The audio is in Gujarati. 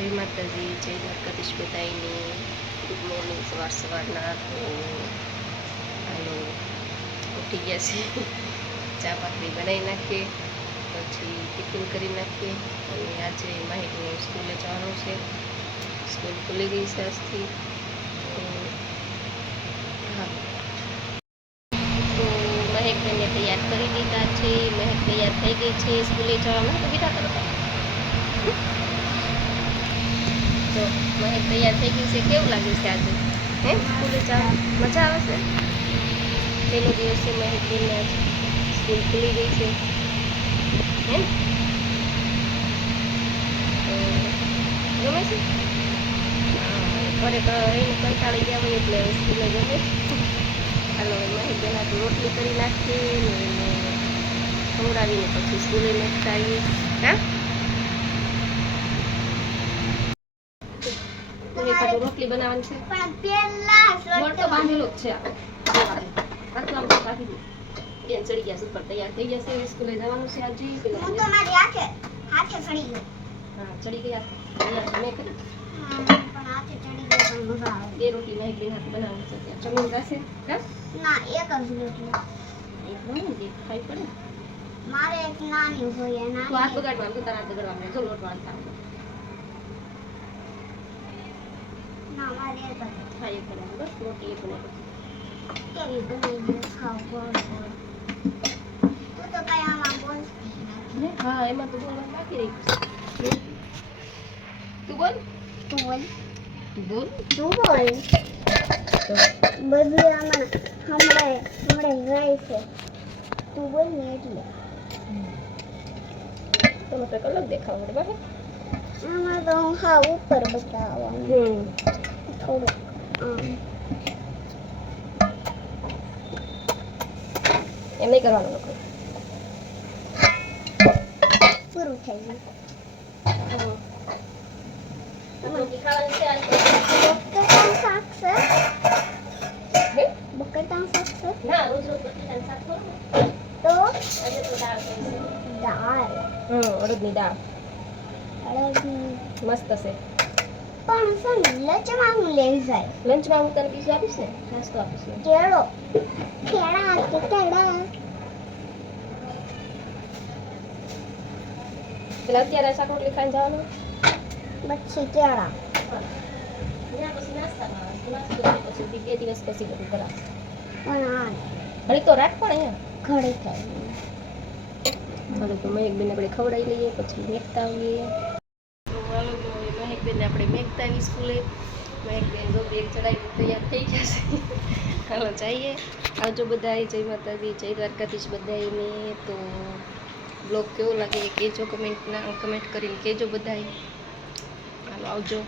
જય માતાજી, જય દ્વારકાધીશ બધાયને. ગુડ મોર્નિંગ, સવારના. તો હાલો ઉઠી ગયા છે, ચા ભાખરી બનાવી નાખીએ, પછી ટિફિન કરી નાખીએ. અને આજે માહિતીને સ્કૂલે જવાનું છે, સ્કૂલ ખુલી ગઈ છે આજથી. હા, તો મહેકબેનને તૈયાર કરી દીધા છે. મહેક તૈયાર થઈ ગઈ છે સ્કૂલે જવામાં. તો બીટા કરો તો મહેક તૈયાર થઈ ગઈ છે. કેવું લાગે છે આજે? હે, સ્કૂલે જવા મજા આવે છે? પહેલો દિવસ છે મહેકબેનને, આજે સ્કૂલ ખુલી ગઈ છે. હે, ગમે છે? ઘરે રહીને કંટાળી ગયા હોય એટલે સ્કૂલે ગમે. હાલો, મહેકબેન આજે રોટલી કરી નાખીએ ને ખવડાવીને પછી સ્કૂલે નાખતા આવીએ. હા, રોટલી બનાવવાની છે, પણ પેલા લોટ તો બાંધેલો જ છે. આટલા બધા કાઢી દે. બેન ચડી ગયા ઉપર, તૈયાર થઈ ગયા છે, સ્કૂલે જવાનું છે આજે. હું તો મારી હાથે ચડી ગઈ. હા, ચડી ગયા. તૈયાર મેં કરી પણ હાથે ચડી ગઈ. પણ મજા આવે. બે રોટલી મેં બેન હાથે બનાવવાની છે. ત્યાં જમીન જશે? હા, ના, એક જ રોટલી. એક નહીં દે, ખાઈ પડે. મારે એક નાની જોઈએ. નાની તો હાથ બગાડવાનું, તો તારા હાથ બગાડવાનું. જો લોટ વાળતા ના, મારે એક જ ખાઈ પડે. બસ રોટલી એક કેવી બની ખાવ ગોળ ગોળ. તું તો કઈ આમાં બોલતી નથી. હા, એમાં તો બોલવાનું બાકી રહી ગયું. તું બોલ, તું બોલ, તું બોલ, તું બોલ. બધું આમાં હમણાં જાય છે. તું બોલ ને એટલે તમે કંઈક અલગ દેખાવ પડે બાબા. આમાં તો હા ઉપર બતાવવાનું. થોડુંક એમ નહીં કરવાનું. લોકો પૂરું થઈ ગયું. શાક છે, બટાકાનું શાક છે. ના, રોજ બટાકાનું શાક તો આજે તો દાળ. અડદની દાળ. અડદની મસ્ત છે. પણ સર લંચમાં હું લઈ જાય. લંચમાં હું તને બીજું આપીશ ને, નાસ્તો આપીશ. કેળો, કેળા, પેલા અત્યારે શાક રોટલી ખાઈને જવાનું, પછી કેળા, પછી નાસ્તા પછી 2 દિવસ પછી બધું કરાવશે. પણ ઘડી તો રાખ પણ અહીંયા ઘડી થાય. હાલો, તો મહેકબેન આપણે ખવડાવી લઈએ, પછી મેકતા આવીએ. હાલો, તો મહેકબેનને આપણે મેકતા આવી સ્કૂલે. મહેકબેન જો બેગ ચડાવી તૈયાર થઈ ગયા છે. હાલો જઈએ. આવજો બધાય. જય માતાજી, જય દ્વારકાધીશ બધાને. તો બ્લોગ કેવો લાગે એ કહેજો, કમેન્ટ કરીને કહેજો બધાય. હાલો આવજો.